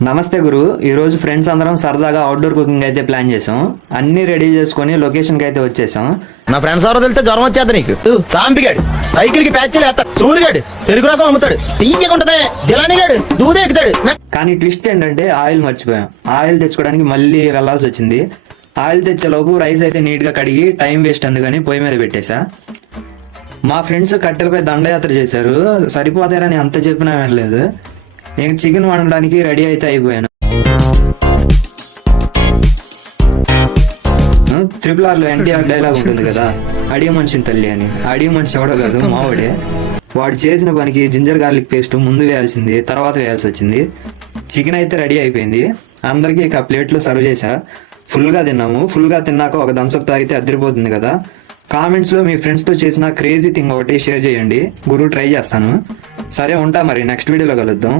నమస్తే గురు. ఈ రోజు ఫ్రెండ్స్ అందరం సరదాగా అవుట్డోర్ కుకింగ్ అయితే ప్లాన్ చేసాం. అన్ని రెడీ చేసుకుని లొకేషన్ కి అయితే వచ్చేసాం. నా ఫ్రెండ్స్ ఎవరో తెలితే జ్వరం వచ్చేది నీకు. సాంపిగాడు సైకిల్ కి ప్యాచ్లు వేస్తాడు, సూరిగాడు చెరుకు రసం అమ్ముతాడు, తీయకుంటది జిలానిగాడు దూదే ఎక్కుతాడు. కానీ ట్విస్ట్ ఏంటంటే ఆయిల్ మర్చిపోయాం. ఆయిల్ తెచ్చుకోవడానికి మళ్ళీ వెళ్లాల్సి వచ్చింది. ఆయిల్ తెచ్చేలోపు రైస్ అయితే నీట్ గా కడిగి టైం వేస్ట్ అందుకని పొయ్యి మీద పెట్టేశా. మా ఫ్రెండ్స్ కట్టెలపై దండయాత్ర చేశారు. సరిపోతారని అంత చెప్పినా వినలేదు. నేను చికెన్ వండడానికి రెడీ అయితే అయిపోయాను. RRR లో ఎన్టీఆర్ డైలాగ్ ఉంటుంది కదా, అడిగి మనిషిని తల్లి అని. అడిగి మనిషి ఎవడో కాదు, మావాడే. వాడు చేసిన పనికి జింజర్ గార్లిక్ పేస్ట్ ముందు వేయాల్సింది, తర్వాత వేయాల్సి వచ్చింది. చికెన్ అయితే రెడీ అయిపోయింది. అందరికీ ఇక ప్లేట్లో సర్వ్ చేశా. ఫుల్గా తిన్నాము. ఫుల్గా తిన్నాక ఒక థమ్స్అప్ తాగితే అదిరిపోతుంది కదా. కామెంట్స్ లో మీ ఫ్రెండ్స్ తో చేసిన క్రేజీ థింగ్ ఒకటి షేర్ చేయండి. గురు ట్రై చేస్తాను. సరే ఉంటా, మరి నెక్స్ట్ వీడియోలో కలుద్దాం.